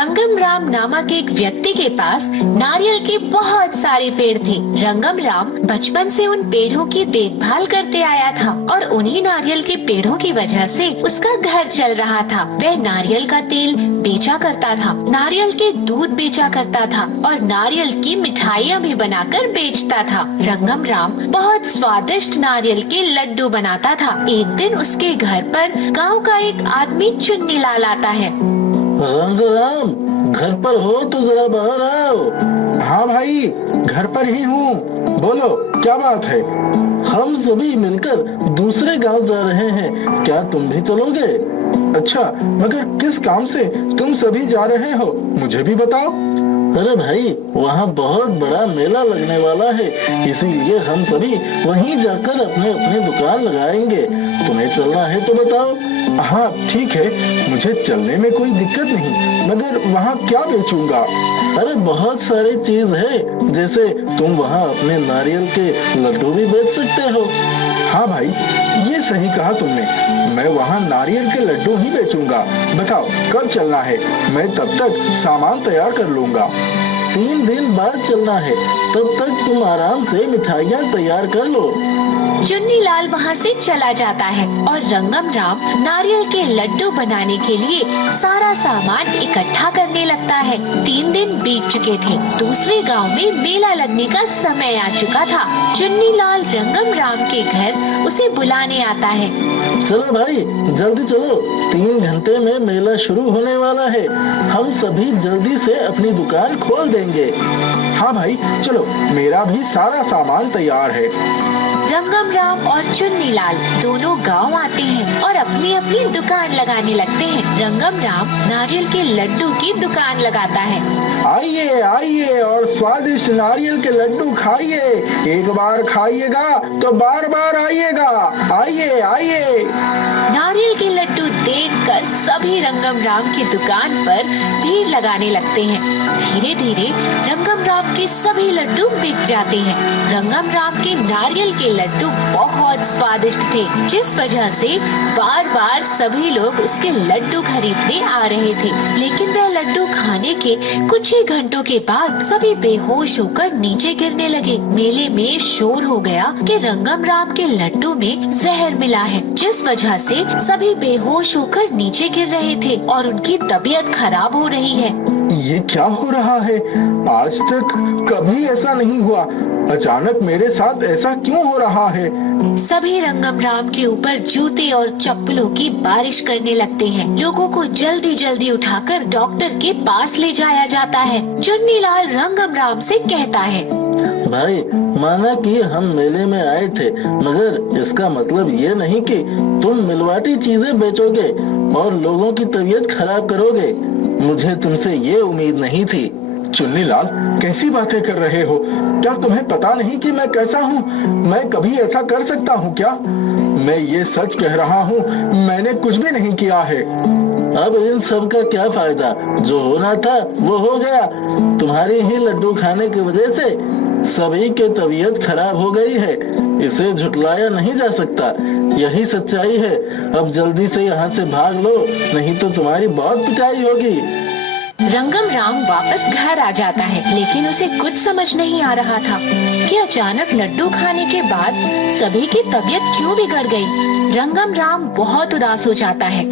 रंगम राम नामक एक व्यक्ति के पास नारियल के बहुत सारे पेड़ थे। रंगम राम बचपन से उन पेड़ों की देखभाल करते आया था और उन्हीं नारियल के पेड़ों की वजह से उसका घर चल रहा था। वह नारियल का तेल बेचा करता था, नारियल के दूध बेचा करता था और नारियल की मिठाइयाँ भी बनाकर बेचता था। रंगम राम बहुत स्वादिष्ट नारियल के लड्डू बनाता था। एक दिन उसके घर पर गांव का एक आदमी चुन्नी लाल आता है। रंगराम, घर पर हो तो जरा बाहर आओ। हाँ भाई, घर पर ही हूँ। बोलो, क्या बात है? हम सभी मिलकर दूसरे गांव जा रहे हैं, क्या तुम भी चलोगे? अच्छा, मगर किस काम से तुम सभी जा रहे हो, मुझे भी बताओ। अरे भाई, वहाँ बहुत बड़ा मेला लगने वाला है, इसीलिए हम सभी वहीं जाकर अपने अपने दुकान लगाएंगे। तुम्हें चलना है तो बताओ। हाँ ठीक है, मुझे चलने में कोई दिक्कत नहीं, मगर वहाँ क्या बेचूंगा? अरे बहुत सारी चीज है, जैसे तुम वहाँ अपने नारियल के लड्डू भी बेच सकते हो। हाँ भाई, ये सही कहा तुमने, मैं वहाँ नारियल के लड्डू ही बेचूंगा। बताओ कब चलना है, मैं तब तक सामान तैयार कर लूंगा। 3 दिन बाद चलना है, तब तक तुम आराम से मिठाइयाँ तैयार कर लो। चुन्नी लाल वहाँ से चला जाता है और रंगम राम नारियल के लड्डू बनाने के लिए सारा सामान इकट्ठा करने लगता है। 3 दिन बीत चुके थे। दूसरे गांव में मेला लगने का समय आ चुका था। चुन्नी लाल रंगम राम के घर उसे बुलाने आता है। चलो भाई, जल्दी चलो, 3 घंटे में मेला शुरू होने वाला है। हम सभी जल्दी से अपनी दुकान खोल देंगे। हाँ भाई चलो, मेरा भी सारा सामान तैयार है। रंगम राम और चुन्नी लाल दोनों गांव आते हैं और अपनी अपनी दुकान लगाने लगते हैं। रंगम राम नारियल के लड्डू की दुकान लगाता है। आइए आइए और स्वादिष्ट नारियल के लड्डू खाइए। एक बार खाइएगा तो बार बार आइएगा। आइए आइए। नारियल के लड्डू देखकर सभी रंगम राम की दुकान पर भीड़ लगाने लगते हैं। धीरे धीरे रंगम राम के सभी लड्डू बिक जाते हैं। रंगम राम के नारियल के लड्डू बहुत स्वादिष्ट थे, जिस वजह से बार बार सभी लोग उसके लड्डू खरीदने आ रहे थे। लेकिन वह लड्डू खाने के कुछ ही घंटों के बाद सभी बेहोश होकर नीचे गिरने लगे। मेले में शोर हो गया कि रंगम राम के लड्डू में जहर मिला है, जिस वजह से सभी बेहोश होकर नीचे गिर रहे थे और उनकी तबीयत खराब हो रही है। ये क्या हो रहा है? आज तक कभी ऐसा नहीं हुआ, अचानक मेरे साथ ऐसा क्यों हो रहा है? सभी रंगम राम के ऊपर जूते और चप्पलों की बारिश करने लगते हैं। लोगों को जल्दी जल्दी उठाकर डॉक्टर के पास ले जाया जाता है। चुन्नी लाल रंगम राम से कहता है, भाई, माना कि हम मेले में आए थे, मगर इसका मतलब ये नहीं कि तुम मिलवाटी चीजें बेचोगे और लोगों की तबीयत खराब करोगे। मुझे तुमसे ये उम्मीद नहीं थी। चुन्नी लाल, कैसी बातें कर रहे हो? क्या तुम्हें पता नहीं कि मैं कैसा हूँ? मैं कभी ऐसा कर सकता हूँ क्या? मैं ये सच कह रहा हूँ, मैंने कुछ भी नहीं किया है। अब इन सब का क्या फायदा? जो होना था वो हो गया। तुम्हारी ही लड्डू खाने की वजह से सभी की तबीयत खराब हो गई है। इसे झुटलाया नहीं जा सकता, यही सच्चाई है। अब जल्दी से यहाँ से भाग लो, नहीं तो तुम्हारी बहुत पिटाई होगी। रंगम राम वापस घर आ जाता है, लेकिन उसे कुछ समझ नहीं आ रहा था कि अचानक लड्डू खाने के बाद सभी की तबीयत क्यों बिगड़ गई। रंगम राम बहुत उदास हो जाता है।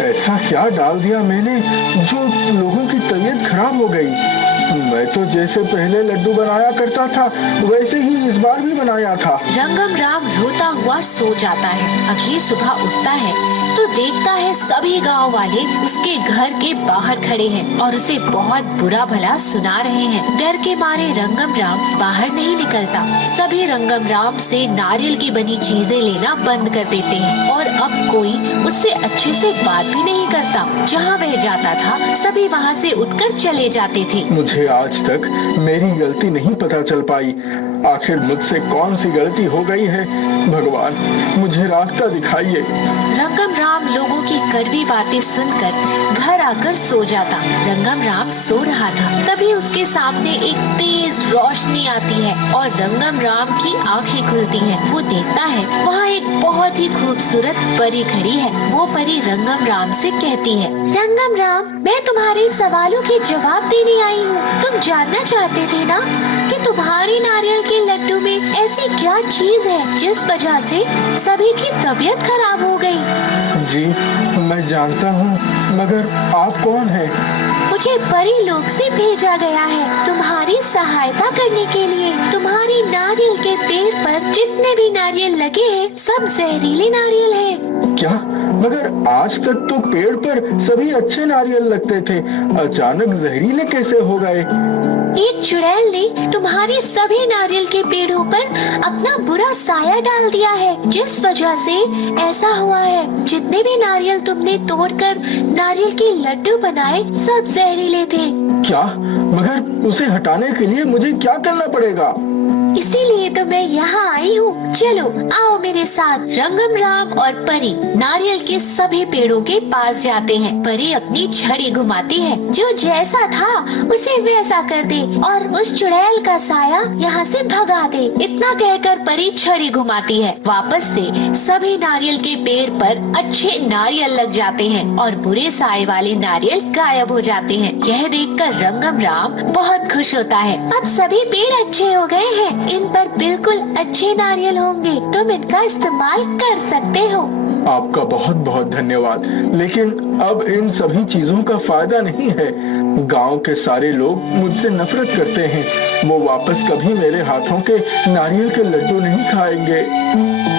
ऐसा क्या डाल दिया मैंने जो लोगों की तबीयत खराब हो गई? मैं तो जैसे पहले लड्डू बनाया करता था वैसे ही इस बार भी बनाया था। रंगम राम रोता हुआ सो जाता है। अगली सुबह उठता है तो देखता है सभी गांव वाले उसके घर के बाहर खड़े हैं और उसे बहुत बुरा भला सुना रहे हैं। डर के मारे रंगम राम बाहर नहीं निकलता। सभी रंगम राम से नारियल की बनी चीजें लेना बंद कर देते हैं और अब कोई उससे अच्छे से बात भी नहीं करता। जहाँ वह जाता था सभी वहाँ से उठकर चले जाते थे। मुझे आज तक मेरी गलती नहीं पता चल पाई। आखिर मुझसे कौन सी गलती हो गई है? भगवान, मुझे रास्ता दिखाइए। रंगम राम लोगों की कड़वी बातें सुनकर घर आकर सो जाता। रंगम राम सो रहा था, तभी उसके सामने एक तेज रोशनी आती है और रंगम राम की आंखें खुलती हैं। वो देखता है वहाँ एक बहुत ही खूबसूरत परी खड़ी है। वो परी रंगम राम से कहती है, रंगम राम, मैं तुम्हारे सवालों के जवाब देने आई हूँ। तुम जानना चाहते थे ना कि तुम्हारे नारियल के लड्डू में ऐसी क्या चीज है जिस वजह से सभी की तबीयत खराब हो गई। जी मैं जानता हूँ, मगर आप कौन हैं? मुझे परी लोक से भेजा गया है तुम्हारी सहायता करने के लिए। तुम्हारी नारियल के पेड़ पर जितने भी नारियल लगे हैं सब जहरीले नारियल हैं। क्या? मगर आज तक तो पेड़ पर सभी अच्छे नारियल लगते थे, अचानक जहरीले कैसे हो गए? एक चुड़ैल ने तुम्हारे सभी नारियल के पेड़ों पर अपना बुरा साया डाल दिया है, जिस वजह से ऐसा हुआ है। जितने भी नारियल तुमने तोड़कर नारियल के लड्डू बनाए सब जहरीले थे। क्या? मगर उसे हटाने के लिए मुझे क्या करना पड़ेगा? इसीलिए तो मैं यहाँ आई हूँ। चलो आओ मेरे साथ। रंगम राम और परी नारियल के सभी पेड़ों के पास जाते हैं। परी अपनी छड़ी घुमाती है, जो जैसा था उसे वैसा कर दे और उस चुड़ैल का साया यहाँ से भगा दे। इतना कहकर परी छड़ी घुमाती है। वापस से सभी नारियल के पेड़ पर अच्छे नारियल लग जाते हैं और बुरे साए वाले नारियल गायब हो जाते हैं। यह देखकर रंगम राम बहुत खुश होता है। अब सभी पेड़ अच्छे हो गए हैं, इन पर बिल्कुल अच्छे नारियल होंगे। तुम इनका इस्तेमाल कर सकते हो। आपका बहुत बहुत धन्यवाद, लेकिन अब इन सभी चीजों का फायदा नहीं है। गांव के सारे लोग मुझसे नफरत करते हैं। वो वापस कभी मेरे हाथों के नारियल के लड्डू नहीं खाएंगे।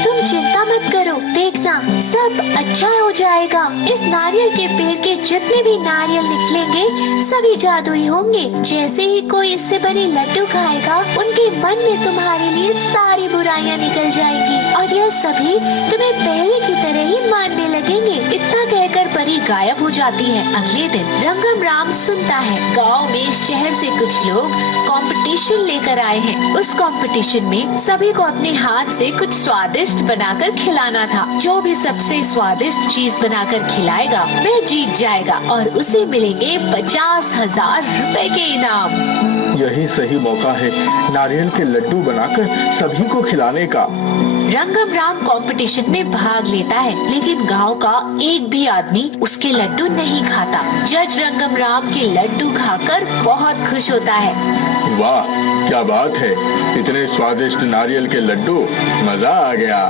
तुम चिंता मत करो, देखना सब अच्छा हो जाएगा। इस नारियल के पेड़ के जितने भी नारियल निकलेंगे सभी जादुई होंगे। जैसे ही कोई इससे बने लड्डू खाएगा उनके मन में तुम्हारे लिए सारी बुराइयां निकल जाएंगी और यह सभी तुम्हें पहले की तरह ही मानने लगेंगे। इतना कहकर परी गायब हो जाती है। अगले दिन रंगम राम सुनता है गांव में शहर से कुछ लोग कंपटीशन लेकर आए हैं। उस कंपटीशन में सभी को अपने हाथ से कुछ स्वादिष्ट बनाकर खिलाना था। जो भी सबसे स्वादिष्ट चीज बनाकर खिलाएगा वह जीत जाएगा और उसे मिलेंगे 50,000 रुपए के इनाम। यही सही मौका है नारियल के लड्डू बनाकर सभी को खिलाने का। रंगम राम कंपटीशन में भाग लेता है, लेकिन गांव का एक भी आदमी उसके लड्डू नहीं खाता। जज रंगम राम के लड्डू खाकर बहुत खुश होता है। वाह, क्या बात है, इतने स्वादिष्ट नारियल के लड्डू, मजा आ गया।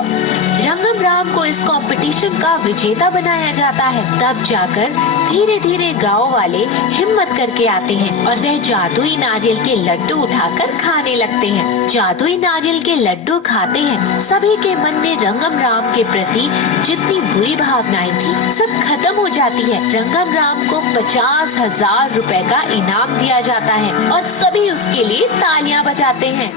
रंगम राम को इस कंपटीशन का विजेता बनाया जाता है। तब जाकर धीरे धीरे गांव वाले हिम्मत करके आते हैं और वह जादुई नारियल के लड्डू उठाकर खाने लगते हैं। जादुई नारियल के लड्डू खाते हैं सभी के मन में रंगम राम के प्रति जितनी बुरी भावनाएं थी सब खत्म हो जाती है। रंगम राम को 50,000 रुपए का इनाम दिया जाता है और सभी उसके लिए तालियां बजाते हैं।